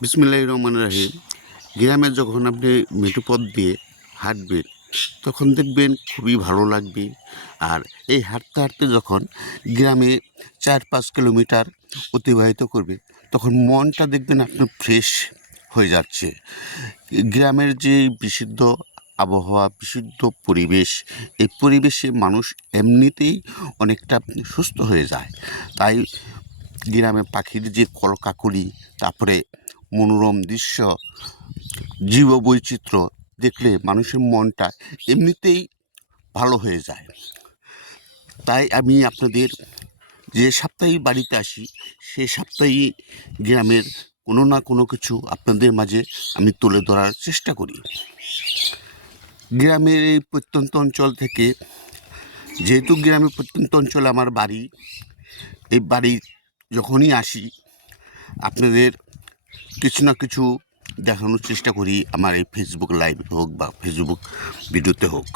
বিসমিল্লাহির রহমানির রহিম। গ্রামে যখন আপনি মেঠো পথ দিয়ে হাঁটবেন তখন দেখবেন খুবই ভালো লাগবে। আর এই হাঁটতে হাঁটতে যখন গ্রামে 4-5 কিলোমিটার অতিবাহিত করবেন তখন মনটা দেখবেন আপনার ফ্রেশ হয়ে যাচ্ছে। গ্রামের যে বিশুদ্ধ আবহাওয়া, বিশুদ্ধ পরিবেশ, এই পরিবেশে মানুষ এমনিতেই অনেকটা সুস্থ হয়ে যায়। তাই গ্রামে পাখির যে কলকাকলি, তারপরে মনোরম দৃশ্য, জীববৈচিত্র্য দেখলে মানুষের মনটা এমনিতেই ভালো হয়ে যায়। তাই আমি আপনাদের যে সপ্তাহেই বাড়িতে আসি সে সপ্তাহেই গ্রামের কোনো না কোনো কিছু আপনাদের মাঝে আমি তুলে ধরার চেষ্টা করি। গ্রামের এই প্রত্যন্ত অঞ্চল থেকে, যেহেতু গ্রামের প্রত্যন্ত অঞ্চলে আমার বাড়ি, এই বাড়ি যখনই আসি আপনাদের কিছু না কিছু দেখানোর চেষ্টা করি, আমার এই ফেসবুক লাইভ হোক বা ফেসবুক ভিডিওতে হোক।